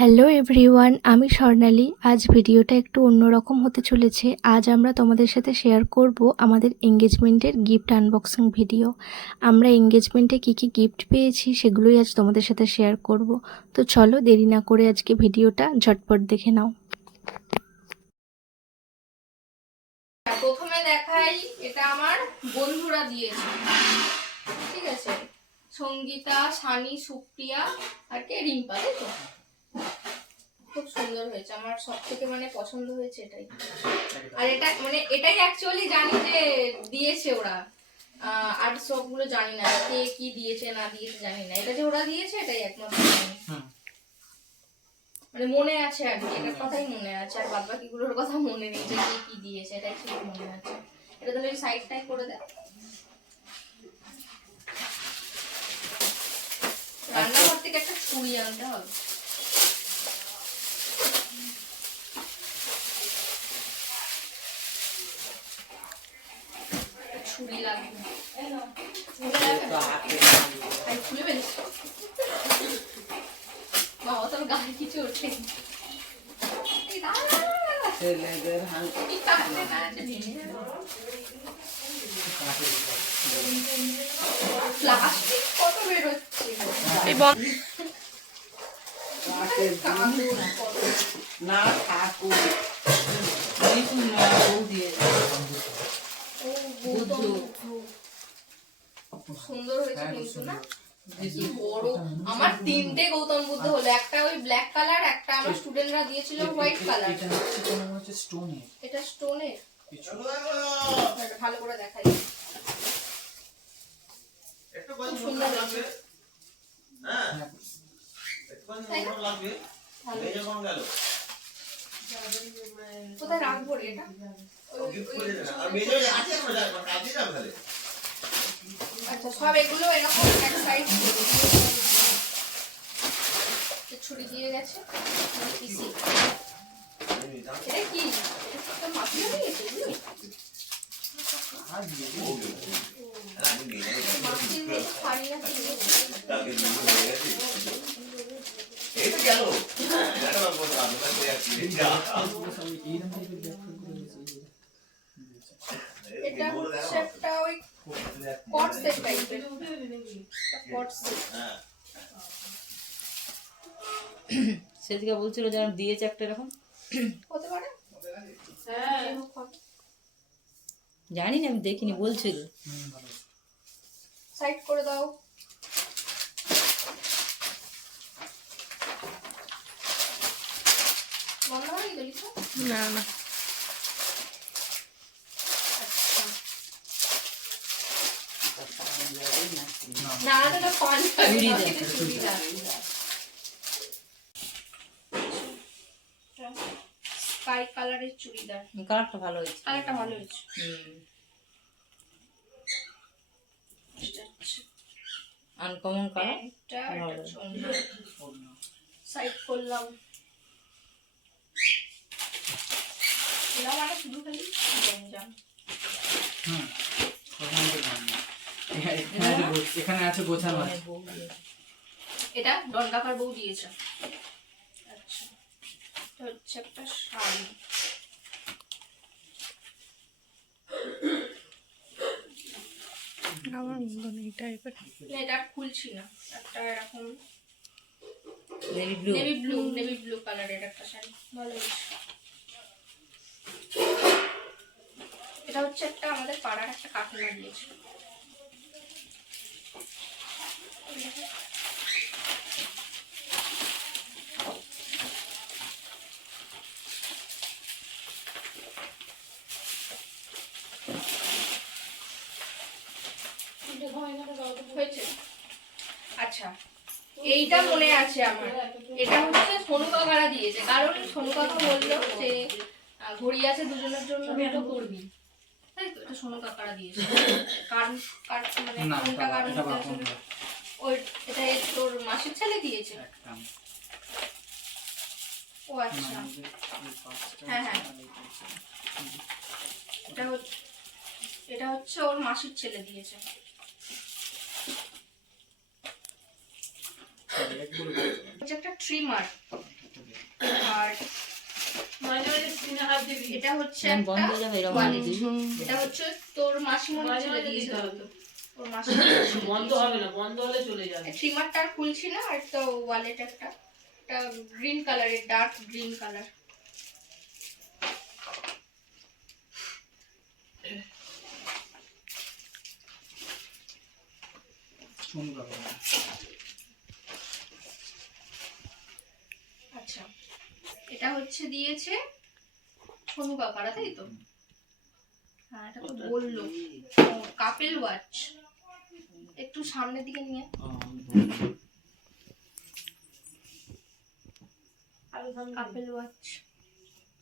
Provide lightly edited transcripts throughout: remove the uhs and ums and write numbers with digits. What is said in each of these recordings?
Hello everyone, আমি স্বর্ণালী। আজ ভিডিওটা একটু অন্যরকম হতে চলেছে। আজ আমরা তোমাদের সাথে শেয়ার করব আমাদের এঙ্গেজমেন্টের গিফট আনবক্সিং ভিডিও। আমরা এঙ্গেজমেন্টে কী কী গিফট পেয়েছি সেগুলোই আজ তোমাদের সাথে শেয়ার করব। তো চলো দেরি না করে আজকে ভিডিওটা ঝটপট দেখে নাও। প্রথমে দেখাই, এটা আমার বন্ধুরা দিয়েছে, ঠিক আছে? সঙ্গীতা, সানি, সুপ্রিয়া আর কে, রিম্পা, তাই তো? খুব সুন্দর হয়েছে, আমার সব থেকে পছন্দ হয়েছে এটাই। আর এটা এটাই অ্যাকচুয়ালি জানি যে দিয়েছে ওরা, আর সবগুলো জানি না কে কি দিয়েছে না দিয়েছে জানি না। এটা যে ওরা দিয়েছে এটাই একমাত্র জানি, মনে আছে আর কি, এটার কথাই মনে আছে, আর বাদ বাকিগুলোর কথা মনে নেই যে কে কি দিয়েছে, এটাই ঠিক মনে আছে। এটা তাহলে সাইডটাই করে দেয়। রান্নাঘর থেকে একটা ছুরি আনতে হবে। ছুরি লাগবে, খুলে ফেলিস বাবা, তোর গায়ে কিছু ওঠে। প্লাস্টিক কত বেরোচ্ছে না ঠাকুর সুন্দর হয়েছে কিন্তু না, বেশি বড়। আমার তিনটে গৌতম বুদ্ধ হলো, একটা ওই ব্ল্যাক কালার, একটা আমার স্টুডেন্টরা দিয়েছিল হোয়াইট কালার। এটা স্টোনের, ভালো করে দেখাই। খুব সুন্দর লাগবে। কোথায় রাখবো রে এটা? আচ্ছা, সব এগুলো এরকম এক সাইড ছুরি দিয়ে গেছে। এটা কি মাটি হয়ে গেছে? এটা হচ্ছে একটা ওই কট সেট টাইপের, কট সেট। সেদিকে বলছিল যেন দিয়েছে একটা এরকম, হতে পারে, জানি না, আমি দেখিনি, বলছিল। সাইড করে দাও। বন্ধ হয়ে গেল না না, না না, পানি স্কাই কালারের চুড়িদার। কালারটা ভালো হয়েছে, কালারটা ভালো হয়েছে। Uncommon colour. সাইড করলাম। শুধু খালি এখানে আছে গোছানো। এটা ডনকাকার বউ দিয়েছে। আচ্ছা, এটা হচ্ছে একটা শাড়ি। আমার এই টাইপের। এটা খুলছি না, একটা এরকম নেভি ব্লু নেভি ব্লু কালারের একটা শাড়ি, ভালো হয়েছে। এটা হচ্ছে একটা আমাদের পাড়ার একটা কাকিমা দিয়েছে। হয়েছে। আচ্ছা, এইটা মনে আছে আমার, এটা হচ্ছে সোনু কাকারা দিয়েছে, কারণ সোনু কাকা বললো যে ঘড়ি আছে দুজনের জন্য, দুটো করবি, তাই তো? এটা সোনু কাকারা দিয়েছে। কারণ কোনটা কারণ ওই, এটা তোর মাসির ছেলে দিয়েছে। ও আচ্ছা, হ্যাঁ হ্যাঁ, এটা হচ্ছে ওর মাসির ছেলে দিয়েছে। একটা ট্রিমার, আর মাঝে মাঝে স্কিনে হাত দিবি। এটা হচ্ছে ফ্যান একটা বন্ধ হয়ে যাবে এরকম wallet। দিবি। এটা হচ্ছে তোর মাসিমণি মাঝে তুলে মাঝে দিয়েছে দিতে হবে। ওর মাসিমণি বন্ধ হবে না, বন্ধ হলে চলে যাবে। ট্রিমারটা আর খুলছি না। আর তো ওয়ালেট একটা গ্রিন কালারের, ডার্ক গ্রিন কালার। সোনু কাকা। আচ্ছা, এটা হচ্ছে দিয়েছে সোনু কাকারা, তাই তো? হ্যাঁ, এটা তো বললো কাপেল ওয়াচ। একটু সামনের দিকে নিয়ে কাপেল ওয়াচ।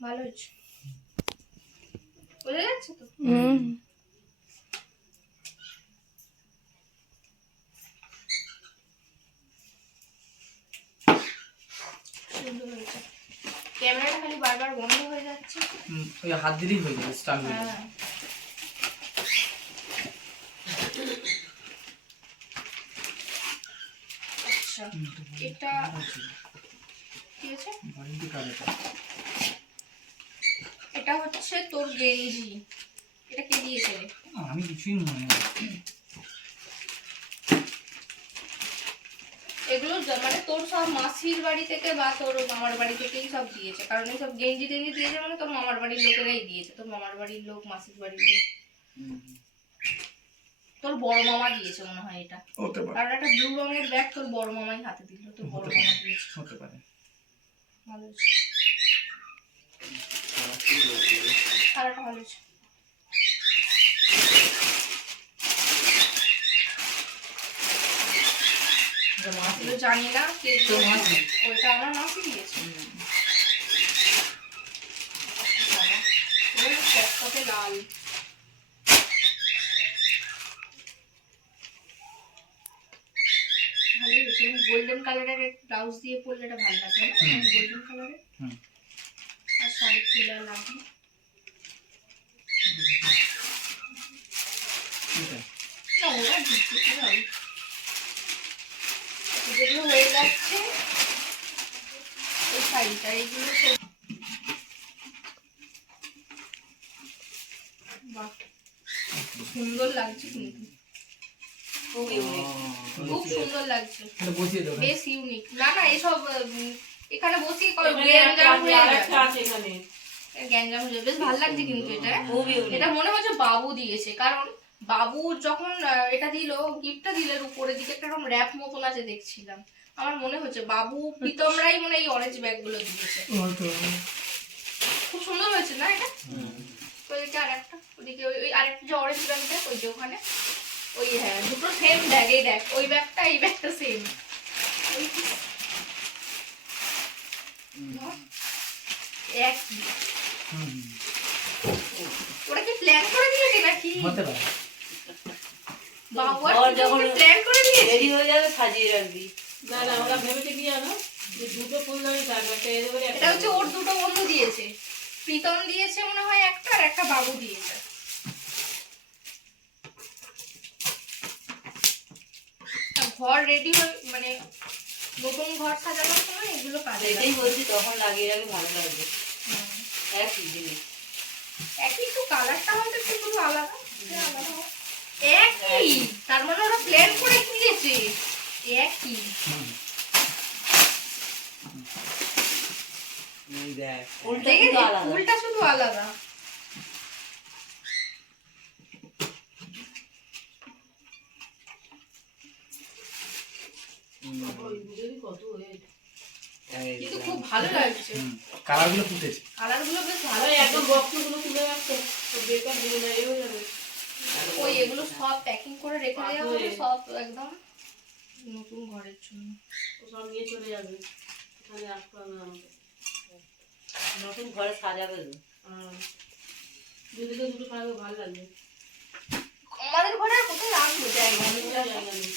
ভালো হয়েছে, বোঝা যাচ্ছে তো? সুন্দর হয়েছে। ক্যামেরাটা খালি বারবার বন্ধ হয়ে যাচ্ছে। ওই হাত দিলেই হয়ে যাবে, স্টার্ট হয়ে যাবে। হ্যাঁ, আচ্ছা এটা কি আছে? ওয়ারেন্টি কার্ড এটা। এটা হচ্ছে তোর গেঞ্জি। এটা কে দিয়েছে রে? আমি কিছুই মনে নেই। এগুলো মানে তোর সব মাসির বাড়ি থেকে বা তোর মামার বাড়ি থেকেই সব দিয়েছে। কারণ এই সব গেঞ্জি টেঞ্জি দিয়েছে মানে তোর মামার বাড়ির লোকেরাই দিয়েছে। তোর মামার বাড়ির লোক, মাসির বাড়ির লোক। তোর বড় মামা দিয়েছে মনে হয় এটা। হতে পারে, কারণ একটা ব্লু রঙের ব্যাগ তোর বড় মামাই হাতে দিল। তোর বড় মামা দিয়েছে। হতে পারে। ভালো হয়েছে, কালারটা ভালো হয়েছে। এটা মাছ এগুলো জানি না কে তো মাছ দিয়েছে। নেই। ওইটা আমার মাসি দিয়েছে। বাবা, এগুলো টকটকে লাল। ভালোই হয়েছে। গোল্ডেন কালারের ব্লাউজ দিয়ে পরলে এটা ভালো লাগবে না? গোল্ডেন কালারের হুম। আর শাড়ির তুলা লাগবে। এটা না, ওরা দিচ্ছে কি হবে? যেগুলো হয়ে যাচ্ছে এই শাড়িটা, এইগুলো সব বাহ, সুন্দর লাগছে কিন্তু, খুব ইউনিক। খুব সুন্দর লাগছে, এটা বসিয়ে দেবো। বেশ ইউনিক। না না, এসব এখানে বসেই এখানে গ্যাঞ্জাম হয়ে আরেকটা যাবে। আছে এখানে। গ্যাঞ্জাম হয়ে যাবে। বেশ ভালো লাগছে কিন্তু এটা। খুব ইউনিক। এটা মনে হচ্ছে বাবু দিয়েছে। কারণ বাবু যখন এটা দিল, গিফটটা দিল, উপরের দিকে একটা র্যাপ মতন আছে দেখছিলাম। আমার মনে হচ্ছে বাবু প্রীতমরাই মনে হয় এই অরেঞ্জ ব্যাগ গুলো দিয়েছে। খুব সুন্দর হয়েছে না এটা? ওইদিকে আরেকটা, ওইদিকে ওই আরেকটা যে অরেঞ্জ ব্যাগটা, ওই যে ওখানে ওই, হ্যাঁ দুটো সেম ব্যাগ। এই দেখ, ওই ব্যাগটা এই ব্যাগটা সেম। একই। ওরা কি প্ল্যান করে দিয়েছে নাকি? হতে পারে। বাবু ঘর যখন প্ল্যান করে দিয়েছে। রেডি হয়ে যাবে সাজিয়ে রাখবি। না না, ওরা ভেবেছে কি জানো, যে দুটো ফুলদানি থাকবে, একটা এদের করে একটা এটা হচ্ছে ওর দুটো বন্ধু দিয়েছে। প্রীতম দিয়েছে মনে হয় একটা, আর একটা বাবু দিয়েছে। আর ঘর রেডি হয়ে মানে নতুন ঘর সাজানোর সময় এগুলো কাজে এটাই লাগে। বলছি, তখন লাগিয়ে রাখলে ভালো লাগবে। একই জিনিস। একই, একটু কালারটা হয়তো একটু শুধু আলাদা। একই, তার মানে ওরা প্ল্যান করে কিনেছে। একই। ফুলটা দেখেছিস? কিন্তু আলাদা। ফুলটা শুধু আলাদা। ওই বুঝলি কত weight। কিন্তু খুব ভালো লাগছে। কালার গুলো ফুটেছে। কালার গুলো বেশ ভালো। আরে একদম বক্সগুলো তুলে রাখতে, তো বেকার দিলে না, এই হয়ে যাবে। ওই এগুলো সব প্যাকিং করে রেখে দেওয়া হবে, সব একদম নতুন ঘরের জন্য। ও সব নিয়ে চলে যাবে, এখানে রাখতে হবে না আমাকে। নতুন ঘরে সাজাবে তো। দুদিকে দুটো থাকবে, ভালো লাগবে। আমাদের ঘরে আর কোথায় রাখবো জায়গা নেই। কোনো জায়গা নেই।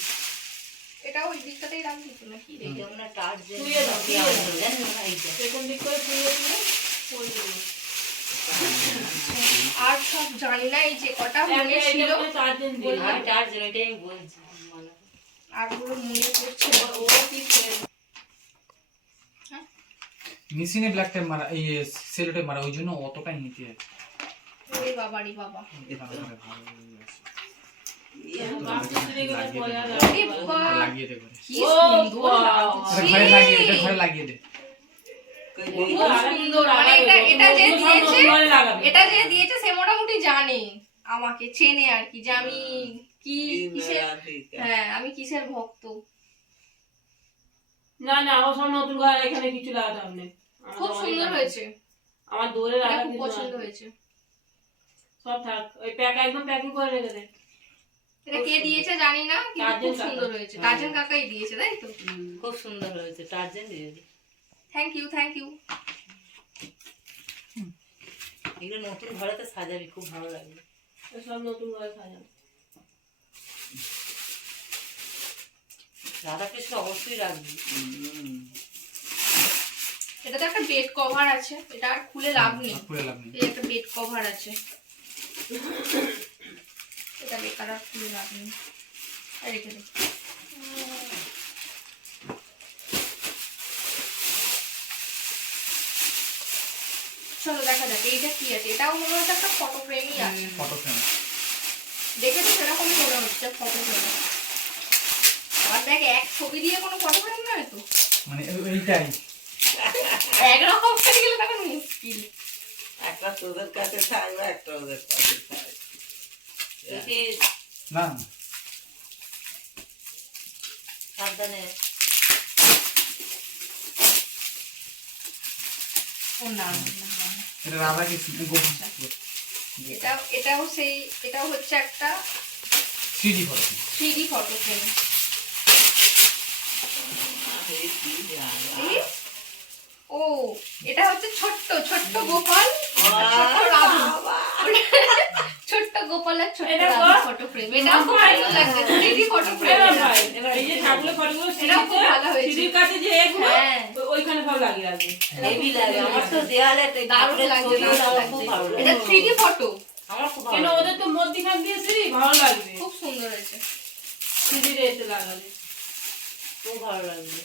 এটা ওই দিকটাতেই রাখবি তো নাকি? দেখে আমরা টার্চ শুয়ে দাও, শুয়ে দাও। জানেন না এইটা। পেছন দিক করে শুয়ে দিলে পড়ে যাবে। আর সব জানি না, এই যে কটা মনে একটা ছিল এটা করে 4 দিন দিয়ে বললাম। আমি টার্চ এটাই আমি বলছি মানে আর গুলো মনে পড়ছে না। ও কি করে মেশিনে ব্ল্যাক টেপ মারা, এই সেলো টেপ মারা, ওই জন্য অতটাই নিতে হয়। ওরে বাবারি বাবা, লাগিয়ে দে ঘরে। কি সুন্দর লাগছে। ঘরে লাগিয়ে দে। খুব সুন্দর, মানে এটা যে দিয়েছে সে মোটামুটি জানে, আমাকে চেনে আর কি, যে আমি কি কিসের, হ্যাঁ আমি কিসের ভক্ত। না না, আমার সব নতুন ঘর, এখানে কিছু লাগাতে হবে না। খুব সুন্দর হয়েছে, আমার দৌড়ে এটা লাগা খুব পছন্দ হয়েছে। সব থাক, ওই প্যাক একদম প্যাকিং করে রেখে দে। এটা কে দিয়েছে জানি না, কিন্তু খুব সুন্দর হয়েছে। টার্জেন কাকাই দিয়েছে, তাই তো? খুব সুন্দর হয়েছে, টার্জেন দিয়েছে। Thank you, thank you. এগুলো নতুন ঘরেতে সাজাবি, খুব ভালো লাগবে। সব নতুন ঘরে সাজানো। রাধাকৃষ্ণ অবশ্যই রাখবি। এটাতে একটা বেড কভার আছে, এটা আর খুলে লাভ নেই। খুলে লাভ নেই। এই একটা বেড কভার আছে, এটা বেকার, আর খুলে লাভ নেই। আর রেখে দে। চলো দেখা যাক এইটা কি আছে। এটাও মনে হচ্ছে একটা ফটো ফ্রেমই আছে। ফটো ফ্রেম দেখে তো সেরকমই মনে হচ্ছে ফটো ফ্রেম। আর দেখ, এক ছবি দিয়ে কোনো ফটো ফ্রেম নয় তো, মানে এইটাই। একরকম হয়ে গেলে তখন মুশকিল। একটা তোদের কাছে থাকবে, একটা ওদের কাছে থাকবে। এতে না সাবধানে। ও না না, না, না। এটা রাধাকৃষ্ণ এটাও হচ্ছে একটা 3D photo. 3D photo frame. এই কি জানো? ও এটা হচ্ছে ছোট্ট ছোট্ট গোপাল, ছোট্ট রাধু, ছোট্ট গোপালের ছোট্ট এটা রাধু বল। Photo frame. এটা খুব ভালো লাগছে, 3D ফটো ফ্রেম। এবার ভাই, এই যে ঠাকুরের ফটোগুলো এটাও খুব ভালো হয়েছে। সিঁড়ির কাছে যে এগুলো, হ্যাঁ। ওইখানে সব লাগিয়ে রাখবে। হেভি লাগে আমার তো, দেয়ালে দারুণ লাগছে, দারুণ আমার খুব লাগছে। ভালো লাগে। এটা 3D ফটো, আমার খুব ভালো কেন লাগে। ওদের তো মধ্যিখান দিয়ে সিঁড়ি, ভালো লাগবে। খুব সুন্দর হয়েছে। সিঁড়িতে এসে লাগালে। খুব ভালো লাগবে।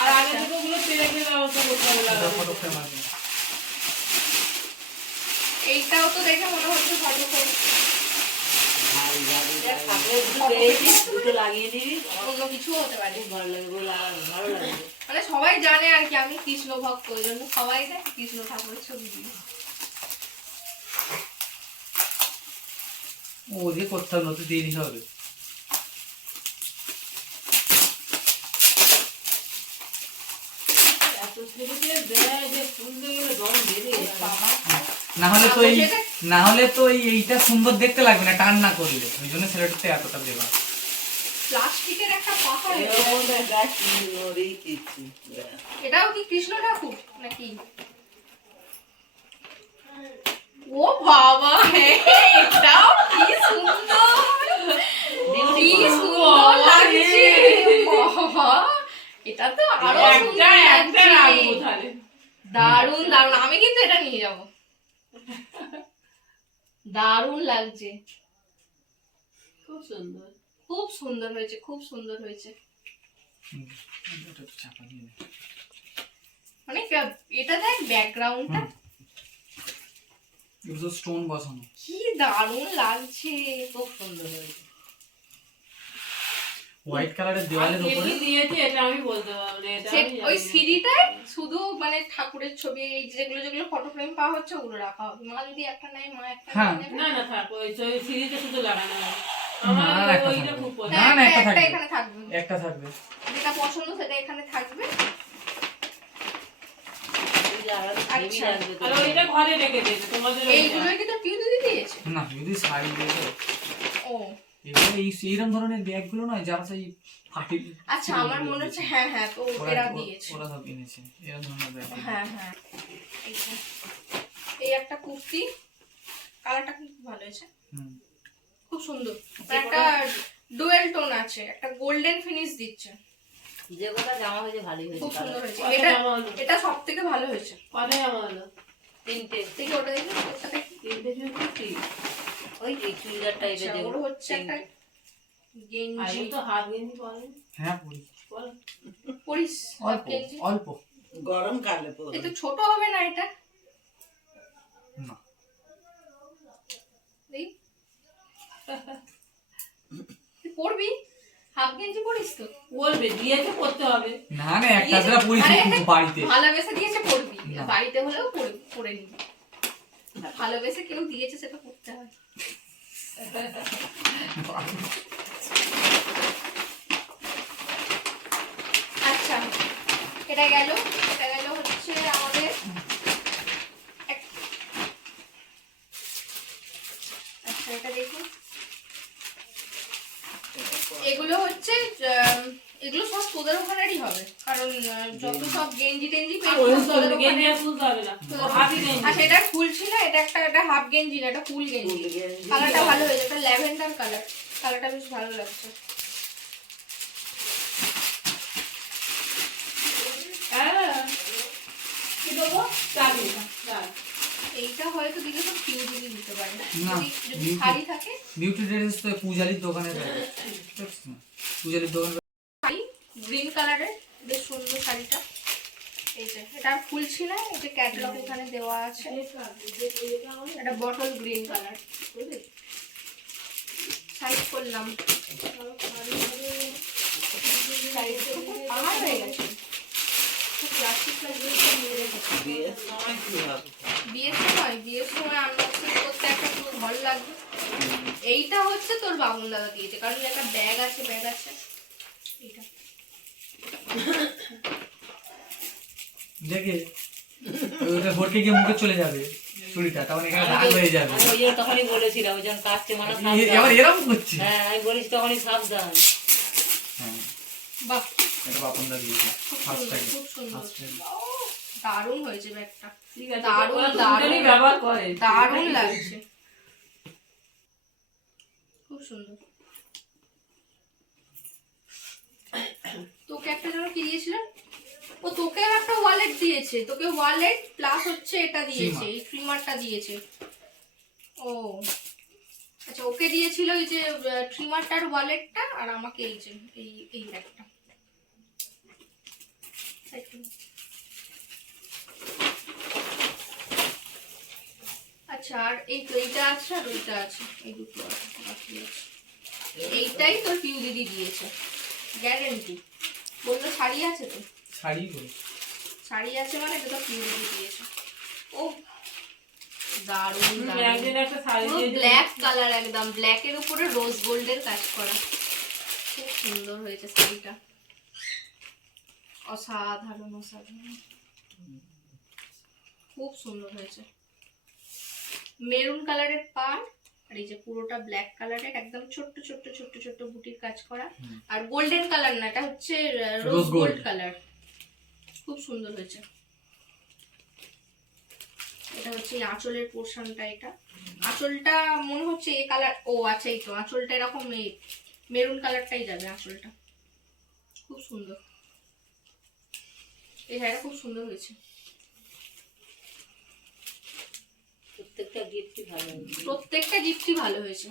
আর আগে থেকে ওগুলো পেরেকের ব্যবস্থা করতে হবে লাগানো। ফটো ফ্রেম আছে। এইটাও তো দেখে মনে হচ্ছে ফটো ফ্রেম, ভারী ভারী দেখ, ভারী। ঠাকুরের দুটো পেয়েছিস, দুটো লাগিয়ে দিবি, আমার অন্য কিছু হতে পারে। খুব ভালো লাগবে। ওগুলো লাগানো ভালো লাগবে। মানে সবাই জানে আর কি আমি কৃষ্ণ ভক্ত, ওই জন্য সবাই দেখ কৃষ্ণ ঠাকুরের ছবি দিই। ও যে করতে হবে, নতুন দিয়ে দিতে হবে। এত সিঁড়িতে দেয় যে ফুল দিয়ে গেলে রং বেরিয়ে যায়। বাবা, না হলে তো এইটা সুন্দর দেখতে লাগবে না টান না করলে, ওই জন্য ছেলেটাতে এতটা দেওয়া। প্লাস্টিকের একটা পাহাড়। এরকম দেখা সুন্দরই কিছু। এটাও কি কৃষ্ণ ঠাকুর নাকি? ও বাবা, হ্যাঁ এটাও কি সুন্দর, কি সুন্দর লাগছে। বাবা, এটা তো আরো সুন্দর একটা রাখবো লাগছে। তাহলে। দারুণ দারুণ, আমি কিন্তু এটা নিয়ে যাব। দারুণ লাগছে, খুব সুন্দর। খুব সুন্দর হয়েছে, খুব সুন্দর হয়েছে। এটা চাপা দিয়ে দে। মানে এটা দেখ ব্যাকগ্রাউন্ডটা এগুলো স্টোন বসানো। কি দারুণ লাগছে। খুব সুন্দর হয়েছে। হোয়াইট কালারের দেওয়ালের আর কে উপরে কি দিয়েছে এটা আমি বলতে পারবো না, এটা আমি ওই জানি না। সিঁড়িটায় শুধু মানে ঠাকুরের ছবি, এই যেগুলো যেগুলো ফটো ফ্রেম পাওয়া হচ্ছে ওগুলো রাখা হবে। মা যদি একটা নেয়, মা একটা হ্যাঁ। নেবে। না না থাক, ওই সিঁড়িতে শুধু লাগানো হবে। না, আমার একটা ওইটা থাকবে। খুব পছন্দ। না, না, একটা একটা থাকবে। এখানে থাকবে, একটা থাকবে। যেটা পছন্দ সেটা এখানে থাকবে। এই যে আরো হেভি আচ্ছা। লাগবে তো। আর ওইটা ঘরে রেখে দিয়েছে তোমাদের ওইটা। এইগুলো কি তো টিউ দিদি দিয়েছে? না যদি শাড়ি দিয়ে দেয়, ও এগুলো এইরকম ধরনের ব্যাগগুলো নয় যারা সেই ফাটি। আচ্ছা, আমার মনে হচ্ছে হ্যাঁ হ্যাঁ, তো এরা দিয়েছে। ওরা সব এনেছে এরকম ধরনের ব্যাগ। হ্যাঁ হ্যাঁ, এইটা। এই একটা কুর্তি, কালারটা খুব ভালো হয়েছে, হুম। খুব সুন্দর। একটা ডুয়েল টোন আছে, একটা গোল্ডেন ফিনিশ দিচ্ছে, যে কোথা জামা হয়েছে ভালোই হয়েছে। খুব সুন্দর হয়েছে। কত এটা জামা হলো? এটা সব থেকে ভালো হয়েছে। কত জামা হলো? তিনটে। দেখি ওটা দেখি, ওটা দেখি। তিনটে কুর্তি। ওই এই চুড়িদার টাইপের আচ্ছা, ওর হচ্ছে একটা আর গেঞ্জি। ও তো হাত গেঞ্জি পরে। হ্যাঁ পরি। বল। পরিস অল্প গেঞ্জি। অল্প গরমকালে পরবে। একটু ছোট হবে না এটা? না এই তুই পরবি? হাফ গেঞ্জি পরিস তো? বলবে দিয়েছে করতে হবে। না না একটা দ্বারা পড়েছি আরে, কিন্তু বাড়িতে ভালোবেসে দিয়েছে পরবি, না। বাড়িতে হলেও পরে নিবি। আর ভালোবেসে কেউ দিয়েছে সেটা করতে হয়। আচ্ছা, এটা গেল হচ্ছে আমাদের আচ্ছা এটা দেখুন, এগুলো হচ্ছে এগুলো সব তোদের ওখানেরই হবে, কারণ যত সব গেঞ্জি টেঞ্জি তোদের গেঞ্জি ওখানে। আর তুলতে হবে না, হাফি গেঞ্জি। আচ্ছা এটা ফুল ছিল, এটা একটা হাফ গেঞ্জি না, এটা ফুল গেঞ্জি। কালারটা ভালো হয়েছে, এটা ল্যাভেন্ডার কালার, কালারটা বেশ ভালো লাগছে। হ্যাঁ, কি দেবো? চা দিলাম, চা। এইটা হয়তো দিলে তো ফিউজিলি দিতে পারে, না, যদি beauty- শাড়ি থাকে। বিউটি ড্রেস তো পূজালির দোকানে যায় পূজালির দোকানে শাড়ি গ্রিন কালারের, বেশ সুন্দর শাড়িটা। এই যে এটা আর ফুল ছিল, এটা ক্যাটালগ এখানে দেওয়া আছে। এটা বটল গ্রিন কালার, সাইজ করলাম। শাড়িটা খুব পাহাড় হয়ে গেছে, খুব প্লাস্টিক নিয়ে রেখেছে। বিয়ের সময় কি হবে? বিয়ের সময় আনবক্সিং করতে একটা পুরো ঘর লাগবে। এইটা হচ্ছে তোর বাবুন দাদা দিয়েছে, কারণ একটা ব্যাগ আছে এইটা। দেখে ওটা ভরকে গিয়ে মুখে চলে যাবে চুড়িটা, তখন এখানে রাগ হয়ে যাবে। আমি ওই জন্য তখনই বলেছিলাম, ওই জন্য কাটছে মানে এবার এরকম করছে। হ্যাঁ আমি বলেছি তখনই সাবধান। হ্যাঁ বাহ, এটা বাপনদা দিয়েছে খুব ফার্স্ট সুন্দর, টাইম খুব সুন্দর। ফার্স্ট টাইম দারুণ হয়েছে ব্যাগটা, ঠিক আছে, দারুণ, ওরা দারুণ। দুজনেই ব্যবহার করে। দারুণ লাগছে, খুব সুন্দর। তোকে একটা যেন কি দিয়েছিলাম, ও তোকে একটা ওয়ালেট দিয়েছে, তোকে ওয়ালেট প্লাস হচ্ছে এটা দিয়েছে, এই ট্রিমারটা দিয়েছে। ও আচ্ছা, ওকে দিয়েছিল এই যে ট্রিমারটার ওয়ালেটটা, আর আমাকে এই যে এই ব্যাগটা। আচ্ছা, আর এইটা আছে আর ওইটা আছে, এই দুটো আছে, বাকি আছে। এইটাই তোর পিউ দিদি দিয়েছে, গ্যারেন্টি। বললো শাড়ি আছে তো, শাড়ি বলে শাড়ি আছে মানে এটা তো পিউ দিদি দিয়েছে। ও দারুণ, একদিন একটা শাড়ি পুরো দিয়েছে। ব্ল্যাক কালার, একদম ব্ল্যাকের উপরে রোজ গোল্ডের কাজ করা, খুব সুন্দর হয়েছে শাড়িটা, অসাধারণ অসাধারণ, খুব সুন্দর হয়েছে। মেরুন কালারের পাড়, আর এই যে পুরোটা ব্ল্যাক কালারের, একদম ছোট্ট ছোট্ট ছোট্ট ছোট্ট বুটির কাজ করা। আর গোল্ডেন কালার না, এটা হচ্ছে রোজ Rose gold। গোল্ড কালার, খুব সুন্দর হয়েছে। এটা হচ্ছে এই আঁচলের পোর্শনটা, এটা আঁচলটা মনে হচ্ছে এই কালার, ও আচ্ছা এই তো আঁচলটা এরকম মেরুন কালারটাই যাবে আঁচলটা, খুব সুন্দর। এই শাড়িটা খুব সুন্দর হয়েছে, প্রত্যেকটা গিফটই ভালো হয়েছে। প্রত্যেকটা গিফটই ভালো হয়েছে।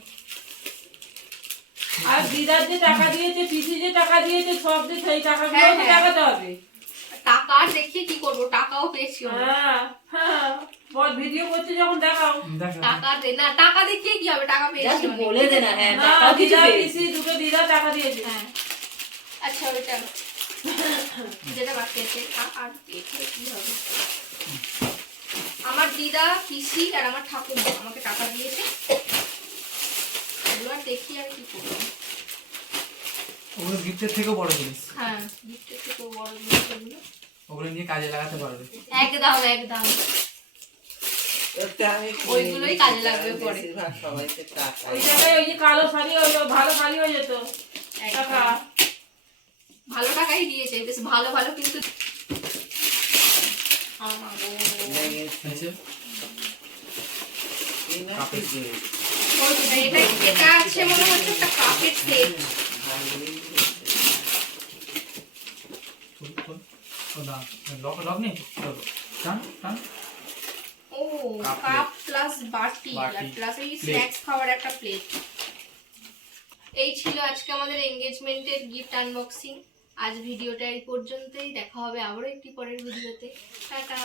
আর দিদার যে টাকা দিয়েছে, পিসি যে টাকা দিয়েছে, সব যে সেই টাকাগুলো হ্যাঁ, তো হ্যাঁ। দেখাতে হবে। টাকা আর দেখিয়ে কি করবো, টাকাও পেয়েছি অনেক। হ্যাঁ, হ্যাঁ, বল ভিডিও করতে যখন দেখাও। দেখা টাকা দে না, টাকা দেখিয়ে কি হবে, টাকা পেয়েছি জাস্ট অনেক। বলে দে না, হ্যাঁ না, টাকাও কিছু দিদা পেয়েছি। পিসি দুটো দিদা টাকা দিয়েছে। হ্যাঁ আচ্ছা, ওইটা যেটা বাকি আছে আর পেয়েছে কি হবে। আমার দিদা, পিসি আর আমার ঠাকুমা আমাকে টাকা দিয়েছে, এবার দেখি আর কি করবো। ওগুলো গিফটের থেকেও বড় জিনিস, হ্যাঁ, গিফটের থেকে বড় জিনিস এগুলো। ওগুলো নিয়ে কাজে লাগাতে পারবে। একদম একদম, ওটা আমি ওইগুলোই কাজে লাগবে পরে। বেশিরভাগ সবাইকে টাকা ওই জায়গায় ওই যে কালো শাড়ি, ওই ভালো শাড়ি হয়ে যেত টাকা। ভালো টাকাই দিয়েছে, বেশ ভালো ভালো, কিন্তু হয়েছে কাপের এটা এটা আছে মনে হচ্ছে একটা কাপের সেট। লক লক নেই, টান টান। ও কাপ প্লাস বাটি আর প্লাস এই স্ন্যাক্স খাওয়ার একটা প্লেট। এই ছিল আজকে আমাদের এনগেজমেন্টের গিফট আনবক্সিং। আজ ভিডিওটা এই পর্যন্তই, দেখা হবে আবারও একটি পরের ভিডিওতে। টাটা।